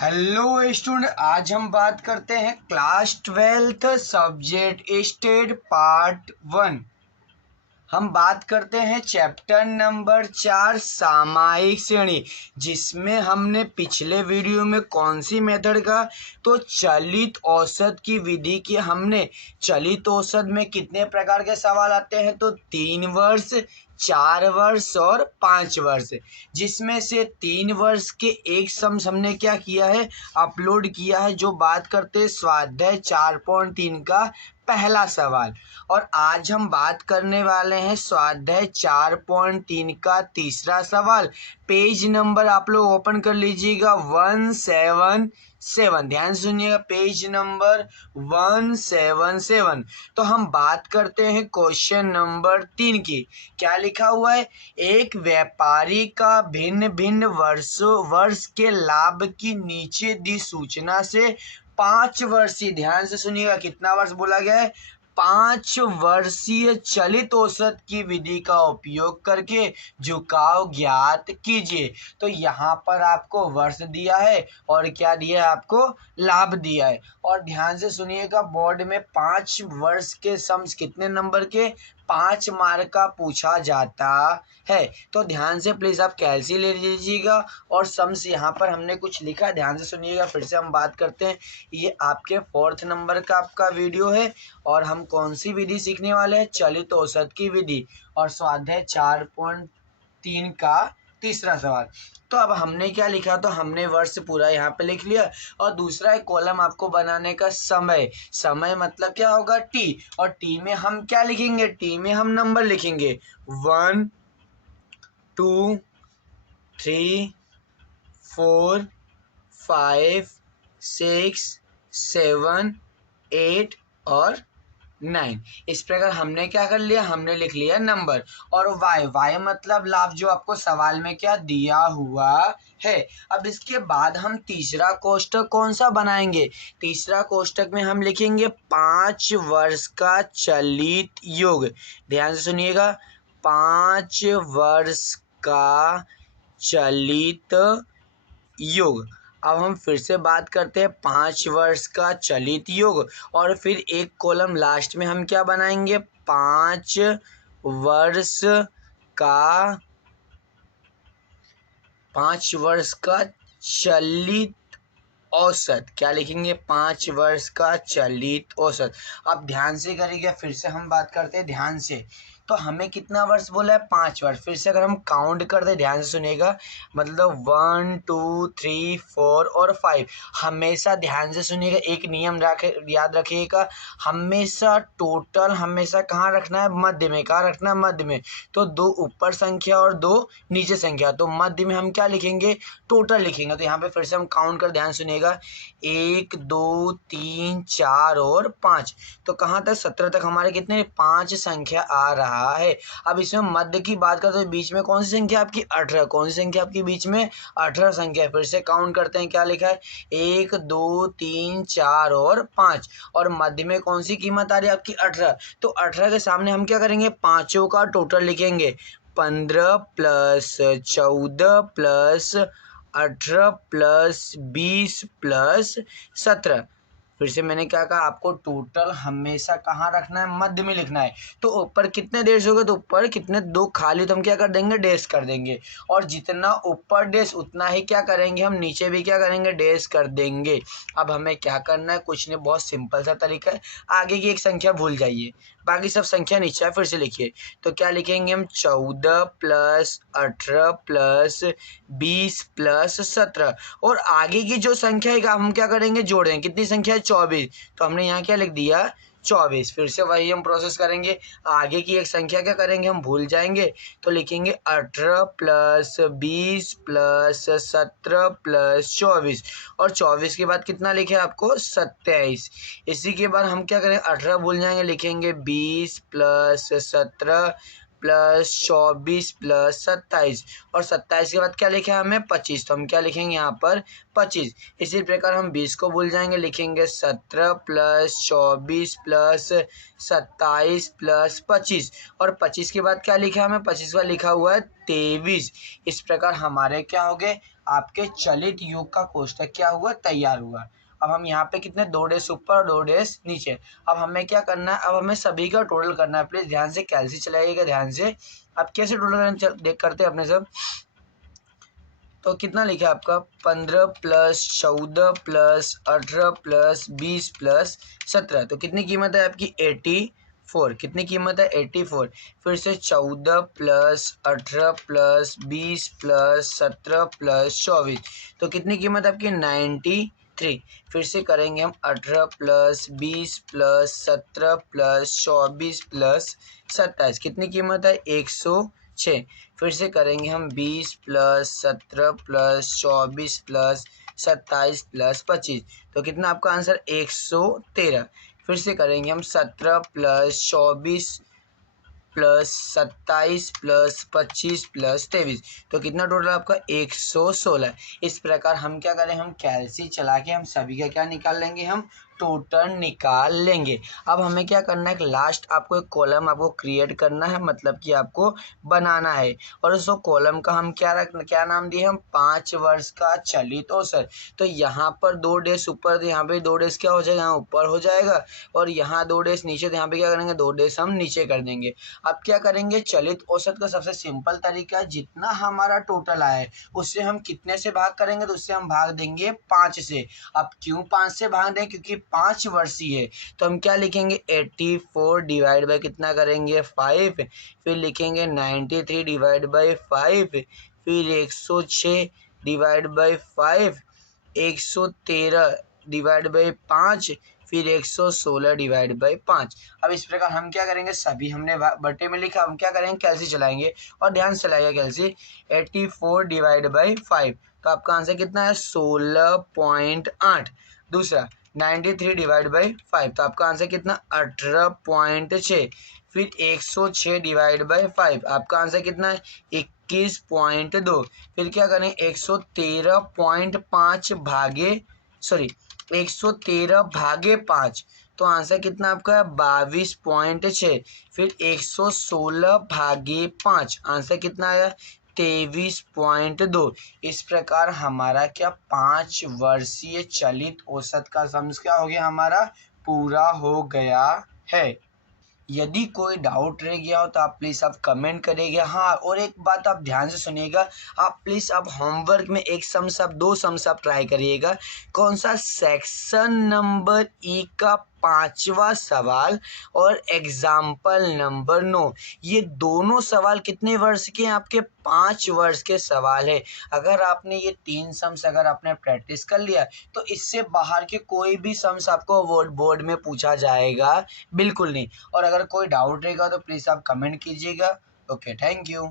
Hello student, आज हम बात करते हैं class 12th subject state part 1। हम बात करते हैं चैप्टर नंबर 4 सामायिक श्रेणी, जिसमें हमने पिछले वीडियो में कौन सी मेथड का तो चलित औसत की विधि की। हमने चलित औसत में कितने प्रकार के सवाल आते हैं तो 3 वर्ष, 4 वर्ष और 5 वर्ष, जिसमें से 3 वर्ष के एक सम्स हमने क्या किया है अपलोड किया है, जो बात करते हैं स्वाध्याय 4.3 का पहला सवाल। और आज हम बात करने वाले हैं स्वाध्याय 4.3 का तीसरा सवाल। पेज नंबर आप लोग ओपन कर लीजिएगा 177। ध्यान सुनिएगा, पेज नंबर 177। तो हम बात करते हैं क्वेश्चन नंबर 3 की। क्या लिखा हुआ है? एक व्यापारी का भिन्न भिन्न वर्ष के लाभ की नीचे दी सूचना से 5 वर्षीय, ध्यान से सुनिएगा, कितना वर्ष बोला गया है? 5 वर्षीय चलित औसत की विधि का उपयोग करके झुकाव ज्ञात कीजिए। तो यहाँ पर आपको वर्ष दिया है और क्या दिया है? आपको लाभ दिया है। और ध्यान से सुनिएगा, बोर्ड में 5 वर्ष के सम्स कितने नंबर के? 5 मार्क का पूछा जाता है। तो ध्यान से प्लीज आप कैलसी ले लीजिएगा। और सम्स यहाँ पर हमने कुछ लिखा है, ध्यान से सुनिएगा। फिर से हम बात करते हैं, ये आपके 4th नंबर का आपका वीडियो है और हम कौन सी विधि सीखने वाले हैं? चलित औसत की विधि और स्वाध्याय 4.3 का तीसरा सवाल। तो अब हमने क्या लिखा? तो हमने वर्ष पूरा यहाँ पे लिख लिया और दूसरा एक कॉलम आपको बनाने का समय मतलब क्या होगा? टी। और टी में हम क्या लिखेंगे? टी में हम नंबर लिखेंगे 1 2 3 4 5 6 7 8 और 9। इस प्रकार हमने क्या कर लिया? हमने लिख लिया नंबर। और वाई मतलब लाभ, जो आपको सवाल में क्या दिया हुआ है। अब इसके बाद हम तीसरा कोष्टक कौन सा बनाएंगे? तीसरा कोष्टक में हम लिखेंगे 5 वर्ष का चलित योग। ध्यान से सुनिएगा, 5 वर्ष का चलित योग। अब हम फिर से बात करते हैं 5 वर्ष का चलित योग। और फिर एक कॉलम लास्ट में हम क्या बनाएंगे? 5 वर्ष का चलित औसत। क्या लिखेंगे? 5 वर्ष का चलित औसत। अब ध्यान से करिएगा, फिर से हम बात करते हैं ध्यान से। तो हमें कितना वर्ष बोला है? 5 वर्ष। फिर से अगर हम काउंट कर दे, ध्यान से सुनिएगा, मतलब 1 2 3 4 और 5। हमेशा ध्यान से सुनिएगा, एक नियम याद रखिएगा, हमेशा टोटल हमेशा कहाँ रखना है? मध्य में। कहाँ रखना है? मध्य में। तो 2 ऊपर संख्या और 2 नीचे संख्या, तो मध्य में हम क्या लिखेंगे? टोटल लिखेंगे। तो यहाँ पे फिर से हम काउंट कर, ध्यान सुनिएगा, 1 2 3 4 और 5। तो कहाँ तक? 17 तक हमारे कितने? 5 संख्या आ रहा है। अब इसमें मध्य की बात करते हैं, बीच में कौन सी संख्या आपकी? 18। कौन सी संख्या आपकी बीच में? 18 संख्या। फिर से काउंट करते हैं, क्या लिखा है? 1 2 3 4 और 5। और मध्य में कौन सी कीमत आ रही है आपकी? 18। तो 18 के सामने हम क्या करेंगे? पांचों का टोटल लिखेंगे, 15 प्लस 14 प्लस 18 प्लस 20 प्लस 17। फिर से मैंने क्या कहा? आपको टोटल हमेशा कहाँ रखना है? मध्य में लिखना है। तो ऊपर कितने डेज हो गए? तो ऊपर कितने? 2 खाली, तो हम क्या कर देंगे? डेज कर देंगे। और जितना ऊपर डेज उतना ही क्या करेंगे? हम नीचे भी क्या करेंगे? डेज कर देंगे। अब हमें क्या करना है? कुछ नहीं, बहुत सिंपल सा तरीका है। आगे की एक संख्या भूल जाइए, बाकी सब संख्या नीचे है। फिर से लिखिए, तो क्या लिखेंगे हम? 14 प्लस 18 प्लस 20 प्लस 17। और आगे की जो संख्या है हम क्या करेंगे? जोड़ेंगे। कितनी संख्या है? 24। तो हमने यहाँ क्या लिख दिया? 24। फिर से वही हम प्रोसेस करेंगे, आगे की एक संख्या क्या करेंगे? हम भूल जाएंगे, तो लिखेंगे 18 प्लस 20 प्लस 17 प्लस 24। और 24 के बाद कितना लिखे आपको? 27। इसी के बाद हम क्या करेंगे? 18 भूल जाएंगे, लिखेंगे 20 प्लस 17 प्लस 24 प्लस 27। और 27 के बाद क्या लिखा है हमें? 25। तो हम क्या लिखेंगे यहाँ पर? 25। इसी प्रकार हम 20 को भूल जाएंगे, लिखेंगे 17 प्लस 24 प्लस 27 प्लस 25। और 25 के बाद क्या लिखा है हमें? 25 का लिखा हुआ है 23। इस प्रकार हमारे क्या हो गए? आपके चलित योग का कोष्ठक क्या हुआ, तैयार हुआ। अब हम यहाँ पे कितने, 2 डेज ऊपर और 2 डेज नीचे। अब हमें क्या करना है, अब हमें सभी का टोटल करना है। प्लीज ध्यान से कैलसी चलाइएगा, ध्यान से। अब कैसे टोटल करते हैं अपने सब, तो कितना लिखा है आपका, 15 प्लस 14 प्लस 18 प्लस 20 प्लस 17, तो कितनी कीमत है आपकी, 84। कितनी कीमत है, 84। फिर से 14 प्लस 18 प्लस 20 प्लस 17 प्लस 24, तो कितनी कीमत है आपकी, 93। फिर से करेंगे हम 18 प्लस 20 प्लस 17 प्लस 24 प्लस 27, कितनी कीमत है, 106। फिर से करेंगे हम 20 प्लस 17 प्लस 24 प्लस 27 प्लस 25, तो कितना आपका आंसर, 113। फिर से करेंगे हम 17 प्लस 24 प्लस 27 प्लस 25 प्लस 23, तो कितना टोटल आपका, 116। इस प्रकार हम क्या करें, हम कैलसी चला के हम सभी का क्या निकाल लेंगे, हम टोटल निकाल लेंगे। अब हमें क्या करना है, लास्ट आपको एक कॉलम आपको क्रिएट करना है, मतलब कि आपको बनाना है। और उस कॉलम का हम क्या नाम दिए, हम 5 वर्ष का चलित औसत। तो यहाँ पर 2 डेज ऊपर, तो यहाँ पे 2 डेज क्या हो जाएगा, यहाँ ऊपर हो जाएगा। और यहाँ 2 डेज नीचे, तो यहाँ पे क्या करेंगे, 2 डेज हम नीचे कर देंगे। अब क्या करेंगे, चलित औसत का सबसे सिंपल तरीका है, जितना हमारा टोटल आया है उससे हम कितने से भाग करेंगे, तो उससे हम भाग देंगे 5 से। अब क्यों 5 से भाग दें, क्योंकि 5 वर्षीय है। तो हम क्या लिखेंगे, 84 डिवाइड बाई कितना करेंगे, 5। फिर लिखेंगे 93 डिवाइड बाई 5। फिर 106 डिवाइड बाई 5। 113 divide by 5। फिर 116 डिवाइड बाई 5। अब इस प्रकार हम क्या करेंगे, सभी हमने बटे में लिखा, हम क्या करेंगे, कैलसी चलाएंगे। और ध्यान से चलाइएगा कैलसी, 84 डिवाइड बाई 5, तो आपका आंसर कितना है, 16.8। दूसरा 93 डिवाइड बाई 5, तो आपका आंसर कितना, 18.6। फिर 106 डिवाइड बाई 5, आपका आंसर कितना है, 21.2। फिर क्या करें, 113.5 भागे, सॉरी 113 भागे 5, तो आंसर कितना आपका है, 22.6। फिर 116 भागे 5, आंसर कितना आया, 23.2। इस प्रकार हमारा क्या 5 वर्षीय चलित औसत का सम क्या हो गया, हमारा पूरा हो गया है। यदि कोई डाउट रह गया हो तो आप प्लीज़ आप कमेंट करिएगा। हाँ, और एक बात आप ध्यान से सुनिएगा, आप प्लीज़ आप होमवर्क में एक सम्स आप 2 सम्स आप ट्राई करिएगा। कौन सा, सेक्शन नंबर ई का 5वां सवाल और एग्जाम्पल नंबर 9, ये दोनों सवाल कितने वर्ष के हैं आपके, 5 वर्ष के सवाल है। अगर आपने ये 3 सम्स अगर आपने प्रैक्टिस कर लिया तो इससे बाहर के कोई भी सम्स आपको बोर्ड में पूछा जाएगा बिल्कुल नहीं। और अगर कोई डाउट रहेगा तो प्लीज़ आप कमेंट कीजिएगा। Okay, thank you.